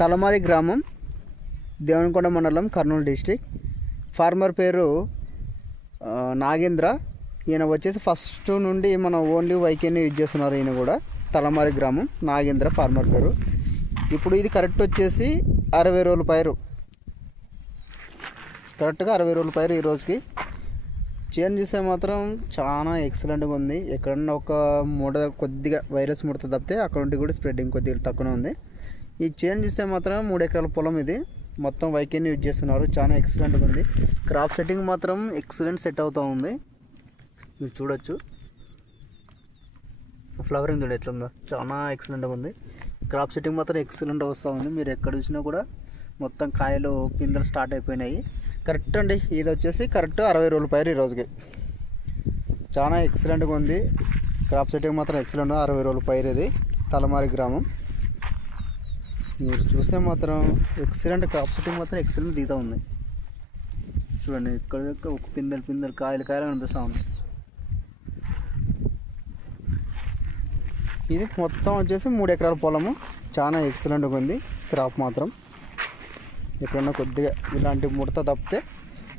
తలమారి గ్రామం దేవనకొండ మండలం Kurnool district. Farmer పేరు నాగేంద్ర. ఈయన వచ్చేసి ఫస్ట్ నుండి మన ఓన్లీ వైకేని యూజ్ చేస్తున్నారు ఈయన కూడా. తలమారి గ్రామం నాగేంద్ర ఫార్మర్ పేరు. ఇప్పుడు ఇది కరెక్ట్ వచ్చేసి అరవై రోజుల పైరు. కరెక్ట్గా అరవై రోజుల పైరు ఈ రోజుకి. చేను చూస్తే మాత్రం చాలా ఎక్సలెంట్గా ఉంది. ఎక్కడన్నా ఒక మూడ కొద్దిగా వైరస్ ముడత తప్పితే అక్కడ నుండి కూడా స్ప్రెడ్డింగ్ కొద్దిగా తక్కువనే ఉంది. ఈ చేను చూస్తే మాత్రం మూడు ఎకరాల పొలం ఇది. మొత్తం వైకెన్ యూజ్ చేస్తున్నారు. చాలా ఎక్సలెంట్గా ఉంది. క్రాప్ సెట్టింగ్ మాత్రం ఎక్సలెంట్ సెట్ అవుతూ ఉంది. మీరు చూడొచ్చు. ఫ్లవరింగ్ చూడ ఎట్లుందో. చాలా ఎక్సలెంట్గా ఉంది. క్రాప్ సెట్టింగ్ మాత్రం ఎక్సలెంట్ వస్తూ ఉంది. మీరు ఎక్కడ చూసినా కూడా మొత్తం కాయలు పిందెలు స్టార్ట్ అయిపోయినాయి. కరెక్ట్ అండి. ఇది వచ్చేసి కరెక్ట్ అరవై రోజుల పైరు ఈ రోజుకి. చాలా ఎక్సలెంట్గా ఉంది. క్రాప్ సెట్టింగ్ మాత్రం ఎక్సలెంట్ అరవై రోజుల పైరు ఇది. తలమారి గ్రామం. మీరు చూస్తే మాత్రం ఎక్సలెంట్ క్రాప్ సెట్టింగ్ మాత్రం ఎక్సలెంట్ దిగుతూ ఉంది. చూడండి ఇక్కడ ఒక పిందెలు పిందెలు కాయలు కాయలు కనిపిస్తూ ఉంది ఇది మొత్తం వచ్చేసి మూడు ఎకరాల పొలము. చాలా ఎక్సలెంట్గా ఉంది క్రాప్ మాత్రం. ఎక్కడన్నా కొద్దిగా ఇలాంటి ముడత తప్పితే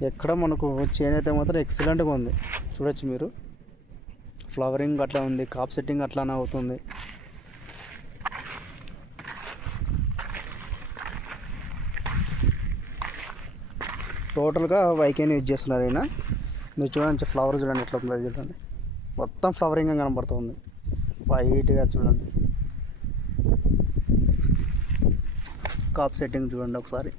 ఎక్కడ మనకు చేనైతే మాత్రం ఎక్సలెంట్గా ఉంది. చూడొచ్చు మీరు. ఫ్లవరింగ్ అట్లా ఉంది కాప్ సెట్టింగ్ అట్లానే అవుతుంది. టోటల్గా వైకేని యూజ్ చేస్తున్నారు అయినా మీరు చూడండి ఫ్లవర్ చూడండి ఎట్లా ఉందో చూడండి. మొత్తం ఫ్లవరింగ్ కనబడుతుంది వైట్గా చూడండి. కాప్ సెట్టింగ్ చూడండి ఒకసారి.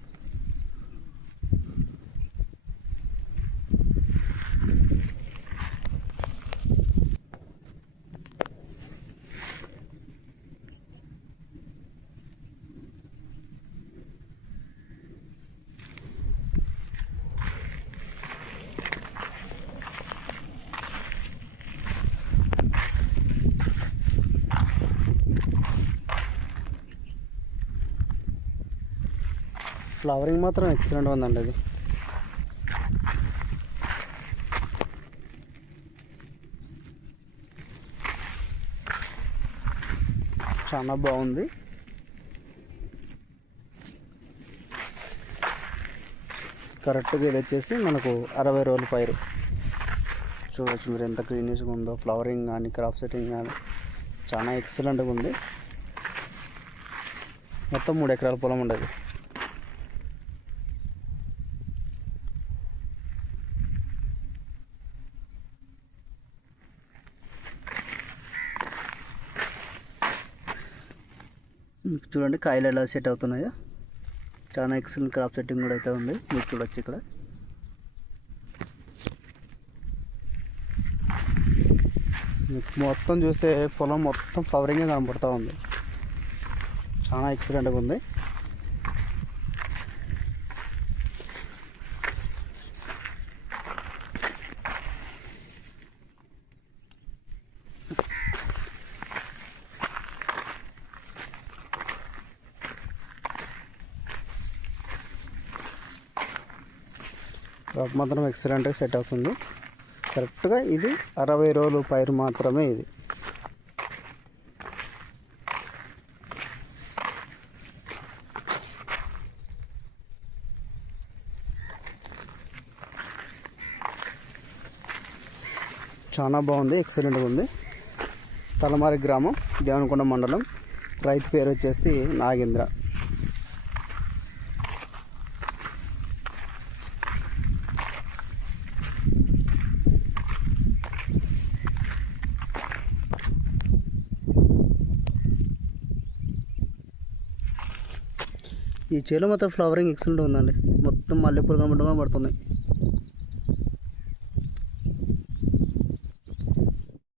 ఫ్లవరింగ్ మాత్రం ఎక్సలెంట్ ఉందండి అది చాలా బాగుంది. కరెక్ట్గా ఇది వచ్చేసి మనకు అరవై రోజుల పైరు. చూడవచ్చు మీరు ఎంత గ్రీనిష్గా ఉందో ఫ్లవరింగ్ కానీ క్రాప్ సెట్టింగ్ కానీ చాలా ఎక్సలెంట్గా ఉంది. మొత్తం మూడు ఎకరాల పొలం ఉండేది. చూడండి కాయలు ఎలా సెట్ అవుతున్నాయో. చాలా ఎక్సలెంట్ క్రాప్ సెట్టింగ్ కూడా అయితే ఉంది. మీరు చూడొచ్చు ఇక్కడ. మొత్తం చూస్తే పొలం మొత్తం ఫ్లవరింగ్ కనబడుతూ ఉంది. చాలా ఎక్సలెంట్గా ఉంది. క్రాప్ మాత్రం ఎక్సలెంట్గా సెట్ అవుతుంది. కరెక్ట్గా ఇది అరవై రోజులు పైరు మాత్రమే ఇది. చాలా బాగుంది ఎక్సలెంట్గా ఉంది. తలమారి గ్రామం దేవనకొండ మండలం. రైతు పేరు వచ్చేసి నాగేంద్ర. ఈ చేలో మాత్రం ఫ్లవరింగ్ ఎక్సలెంట్ ఉందండి. మొత్తం మల్లెపూలు కనబడగా పడుతున్నాయి.